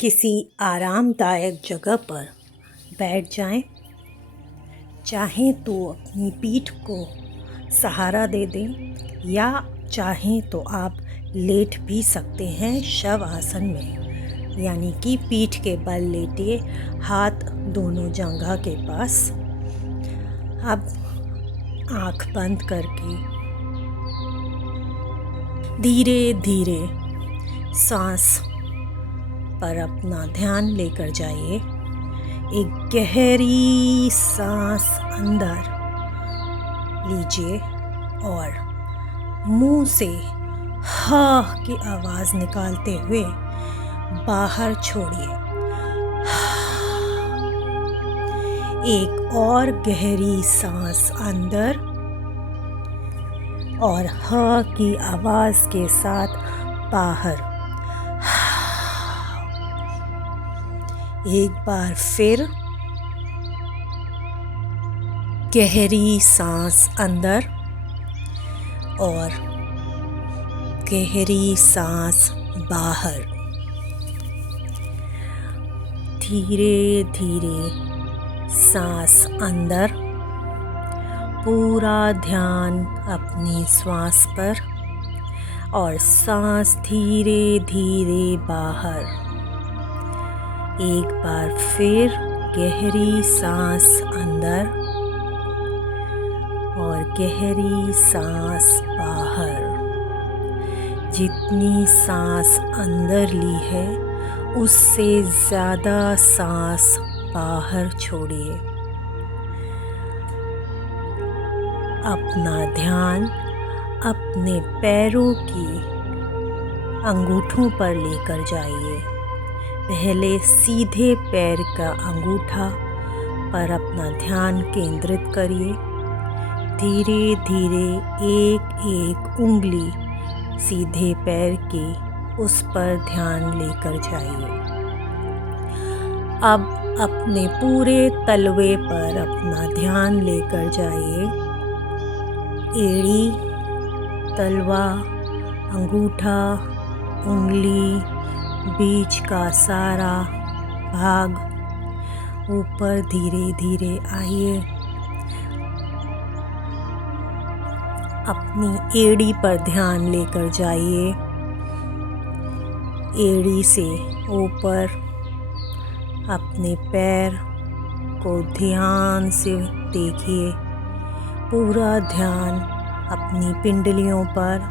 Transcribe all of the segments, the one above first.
किसी आरामदायक जगह पर बैठ जाएं। चाहें तो अपनी पीठ को सहारा दे दें या चाहें तो आप लेट भी सकते हैं शव आसन में, यानी कि पीठ के बल लेटिए, हाथ दोनों जंघा के पास। अब आँख बंद करके धीरे धीरे सांस पर अपना ध्यान लेकर जाइए। एक गहरी सांस अंदर लीजिए और मुंह से हा की आवाज़ निकालते हुए बाहर छोड़िए। एक और गहरी सांस अंदर और हा की आवाज़ के साथ बाहर। एक बार फिर गहरी सांस अंदर और गहरी सांस बाहर। धीरे धीरे सांस अंदर, पूरा ध्यान अपनी श्वास पर और सांस धीरे धीरे बाहर। एक बार फिर गहरी सांस अंदर और गहरी सांस बाहर। जितनी सांस अंदर ली है उससे ज़्यादा सांस बाहर छोड़िए। अपना ध्यान अपने पैरों की अंगूठों पर लेकर जाइए। पहले सीधे पैर का अंगूठा पर अपना ध्यान केंद्रित करिए। धीरे धीरे एक एक उंगली सीधे पैर की उस पर ध्यान लेकर जाइए। अब अपने पूरे तलवे पर अपना ध्यान लेकर जाइए। एड़ी, तलवा, अंगूठा, उंगली, बीच का सारा भाग ऊपर धीरे धीरे आइए। अपनी एड़ी पर ध्यान लेकर जाइए। एड़ी से ऊपर अपने पैर को ध्यान से देखिए। पूरा ध्यान अपनी पिंडलियों पर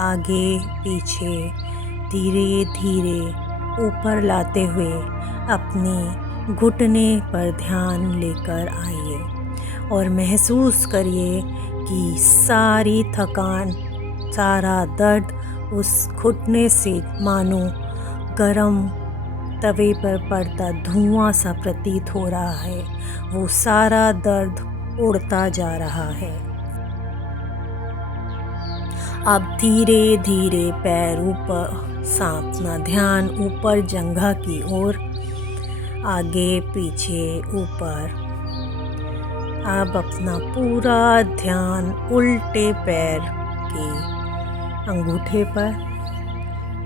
आगे पीछे धीरे धीरे ऊपर लाते हुए अपनी घुटने पर ध्यान लेकर आइए और महसूस करिए कि सारी थकान, सारा दर्द उस घुटने से मानो गरम तवे पर पड़ता धुआं सा प्रतीत हो रहा है। वो सारा दर्द उड़ता जा रहा है। अब धीरे धीरे पैर ऊपर, अपना ध्यान ऊपर जंघा की ओर, आगे पीछे ऊपर। अब अपना पूरा ध्यान उल्टे पैर के अंगूठे पर,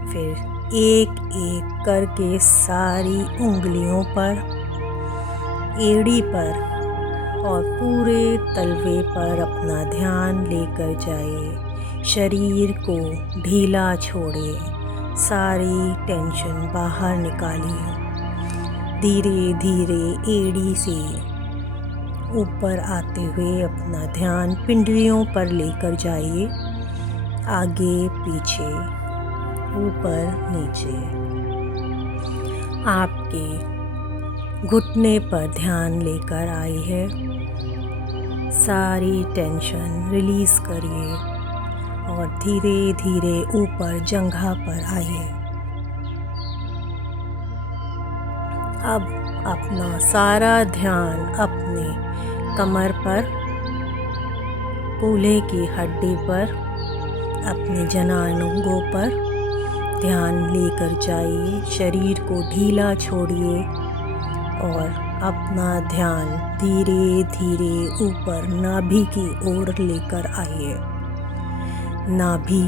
फिर एक एक करके सारी उंगलियों पर, एड़ी पर और पूरे तलवे पर अपना ध्यान लेकर जाइए। शरीर को ढीला छोड़िए, सारी टेंशन बाहर निकालिए। धीरे धीरे एड़ी से ऊपर आते हुए अपना ध्यान पिंडलियों पर लेकर जाइए। आगे पीछे, ऊपर नीचे। आपके घुटने पर ध्यान लेकर आई है। सारी टेंशन रिलीज़ करिए और धीरे धीरे ऊपर जंघा पर आइए। अब अपना सारा ध्यान अपने कमर पर, कूल्हे की हड्डी पर, अपने जनांगों पर ध्यान लेकर जाइए। शरीर को ढीला छोड़िए और अपना ध्यान धीरे धीरे ऊपर नाभि की ओर लेकर आइए। नाभि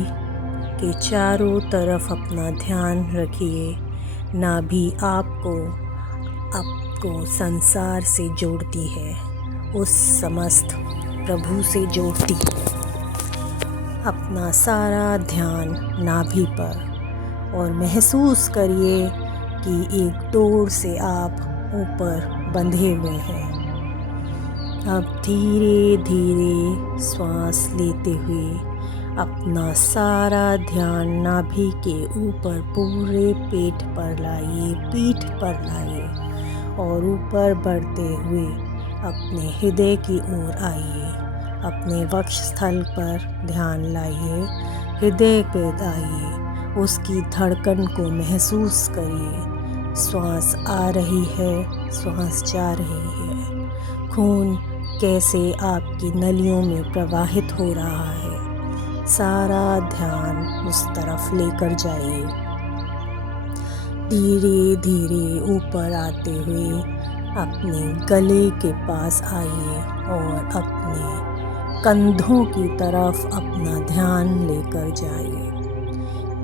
के चारों तरफ अपना ध्यान रखिए। नाभि आपको संसार से जोड़ती है, उस समस्त प्रभु से जोड़ती है। अपना सारा ध्यान नाभि पर और महसूस करिए कि एक डोर से आप ऊपर बंधे हुए हैं। अब धीरे धीरे श्वास लेते हुए अपना सारा ध्यान नाभि के ऊपर पूरे पेट पर लाइए, पीठ पर लाइए और ऊपर बढ़ते हुए अपने हृदय की ओर आइए। अपने वक्षस्थल पर ध्यान लाइए, हृदय पर आइए, उसकी धड़कन को महसूस करिए। श्वास आ रही है, श्वास जा रही है। खून कैसे आपकी नलियों में प्रवाहित हो रहा है, सारा ध्यान उस तरफ लेकर जाइए। धीरे धीरे ऊपर आते हुए अपने गले के पास आइए और अपने कंधों की तरफ अपना ध्यान लेकर जाइए।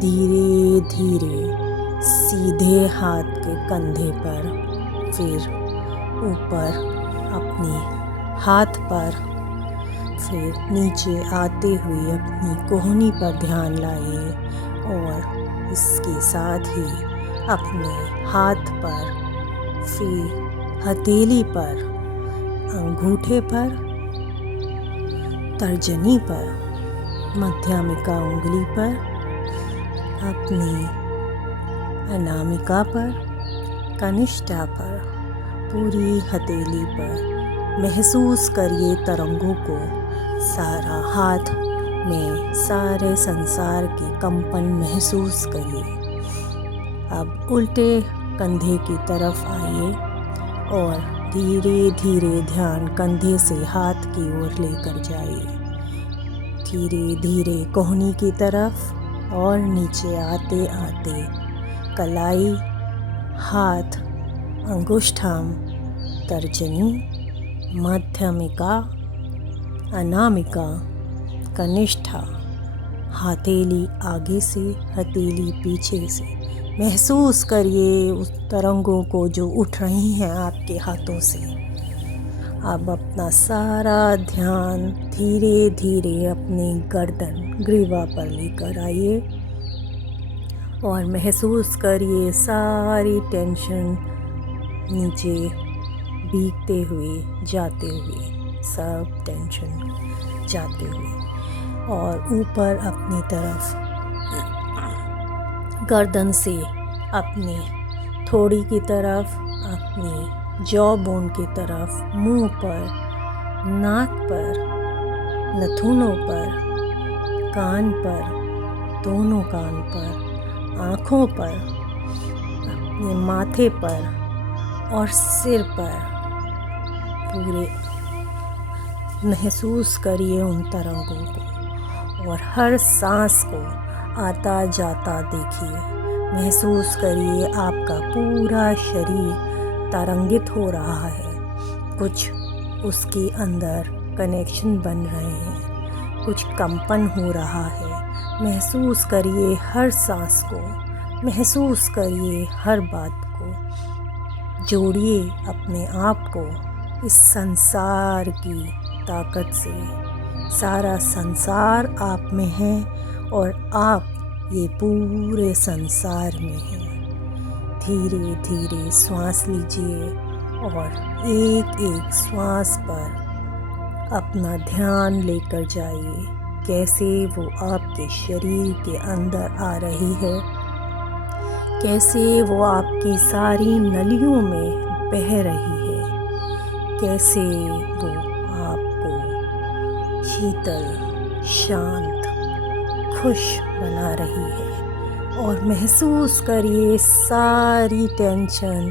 धीरे धीरे सीधे हाथ के कंधे पर, फिर ऊपर अपने हाथ पर, फिर नीचे आते हुए अपनी कोहनी पर ध्यान लाइए और इसके साथ ही अपने हाथ पर, फिर हथेली पर, अंगूठे पर, तर्जनी पर, मध्यमिका उंगली पर, अपनी अनामिका पर, कनिष्ठा पर, पूरी हथेली पर महसूस करिए तरंगों को। सारा हाथ में सारे संसार के कंपन महसूस करिए। अब उल्टे कंधे की तरफ आइए और धीरे धीरे ध्यान कंधे से हाथ की ओर लेकर जाइए। धीरे धीरे कोहनी की तरफ और नीचे आते आते कलाई, हाथ, अंगुष्ठाम, तर्जनी, मध्यमिका, अनामिका, कनिष्ठा, हथेली आगे से, हथेली पीछे से। महसूस करिए उस तरंगों को जो उठ रही हैं आपके हाथों से। अब अपना सारा ध्यान धीरे धीरे अपने गर्दन, ग्रीवा पर लेकर आइए और महसूस करिए सारी टेंशन नीचे भीगते हुए, जाते हुए, सब टेंशन जाते हुए और ऊपर अपनी तरफ गर्दन से अपनी थोड़ी की तरफ, अपनी जॉ बोन की तरफ, मुंह पर, नाक पर, नथुनों पर, कान पर, दोनों कान पर, आँखों पर, अपने माथे पर और सिर पर पूरे महसूस करिए उन तरंगों को और हर सांस को आता जाता देखिए। महसूस करिए आपका पूरा शरीर तरंगित हो रहा है। कुछ उसके अंदर कनेक्शन बन रहे हैं, कुछ कंपन हो रहा है। महसूस करिए हर सांस को, महसूस करिए हर बात को। जोड़िए अपने आप को इस संसार की ताकत से। सारा संसार आप में है और आप ये पूरे संसार में हैं। धीरे धीरे श्वास लीजिए और एक एक श्वास पर अपना ध्यान लेकर जाइए। कैसे वो आपके शरीर के अंदर आ रही है, कैसे वो आपकी सारी नलियों में बह रही है, कैसे वो आपको शीतल, शांत, खुश बना रही है। और महसूस करिए सारी टेंशन,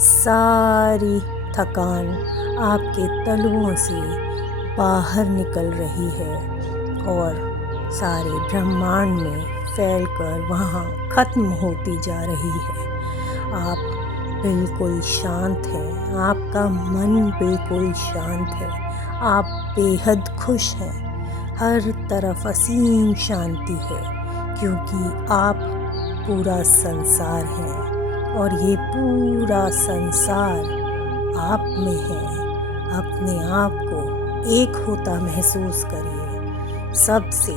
सारी थकान आपके तलुओं से बाहर निकल रही है और सारे ब्रह्मांड में फैलकर वहाँ ख़त्म होती जा रही है। आप बिल्कुल शांत हैं, आपका मन बिल्कुल शांत है, आप बेहद खुश हैं। हर तरफ असीम शांति है क्योंकि आप पूरा संसार हैं और ये पूरा संसार आप में है। अपने आप को एक होता महसूस करिए। सबसे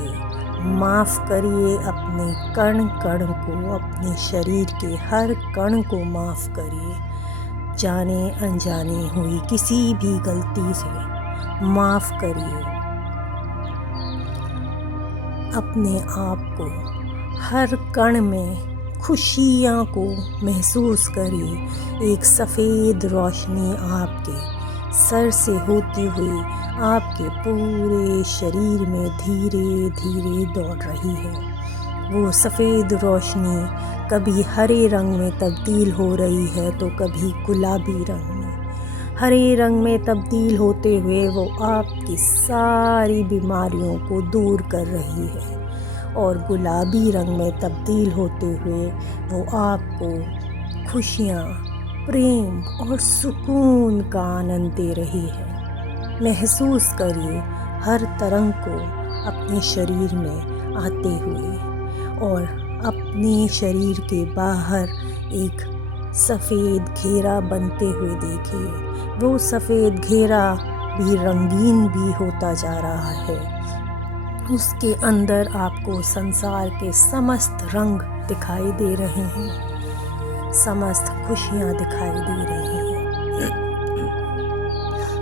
माफ़ करिए अपने कण कण को, अपने शरीर के हर कण को माफ़ करिए। जाने अनजाने हुई किसी भी गलती से माफ़ करिए। अपने आप को हर कण में खुशियाँ को महसूस करिए। एक सफ़ेद रोशनी आपके सर से होती हुई आपके पूरे शरीर में धीरे धीरे दौड़ रही है। वो सफ़ेद रोशनी कभी हरे रंग में तब्दील हो रही है तो कभी गुलाबी रंग में। हरे रंग में तब्दील होते हुए वो आपकी सारी बीमारियों को दूर कर रही है, और गुलाबी रंग में तब्दील होते हुए वो आपको खुशियाँ, प्रेम और सुकून का आनंद दे रही है। महसूस करिए हर तरंग को अपने शरीर में आते हुए, और अपने शरीर के बाहर एक सफ़ेद घेरा बनते हुए देखिए। वो सफ़ेद घेरा भी रंगीन भी होता जा रहा है। उसके अंदर आपको संसार के समस्त रंग दिखाई दे रहे हैं, समस्त खुशियाँ दिखाई दे रही हैं।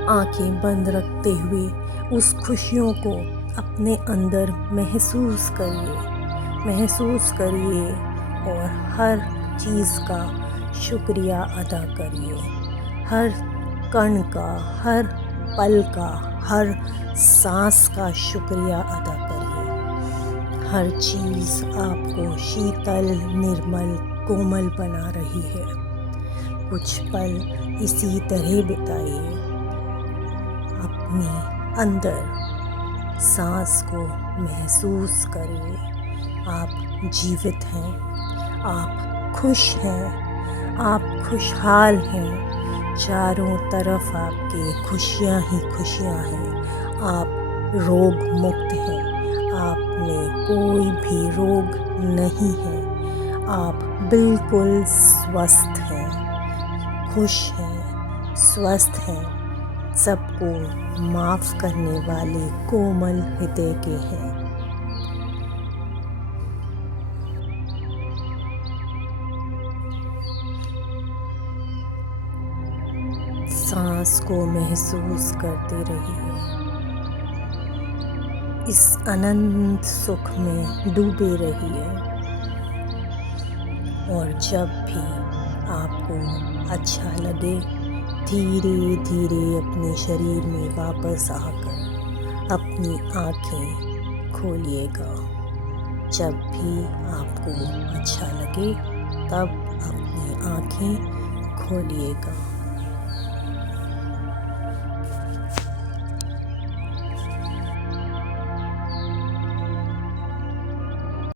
आंखें बंद रखते हुए उस खुशियों को अपने अंदर महसूस करिए और हर चीज़ का शुक्रिया अदा करिए। हर कण का, हर पल का, हर सांस का शुक्रिया अदा करिए। हर चीज़ आपको शीतल, निर्मल, कोमल बना रही है। कुछ पल इसी तरह बिताइए। अपने अंदर सांस को महसूस करिए। आप जीवित हैं, आप खुश हैं, आप खुशहाल हैं। चारों तरफ आपके खुशियाँ ही खुशियाँ हैं। आप रोग मुक्त हैं, आप में कोई भी रोग नहीं है। आप बिल्कुल स्वस्थ हैं, खुश हैं, स्वस्थ हैं। सबको माफ़ करने वाले कोमल हृदय के हैं। सांस को महसूस करते रहिए। इस अनंत सुख में डूबे रहिए, और जब भी आपको अच्छा लगे धीरे धीरे अपने शरीर में वापस आकर अपनी आँखें खोलिएगा। जब भी आपको अच्छा लगे तब अपनी आँखें खोलिएगा।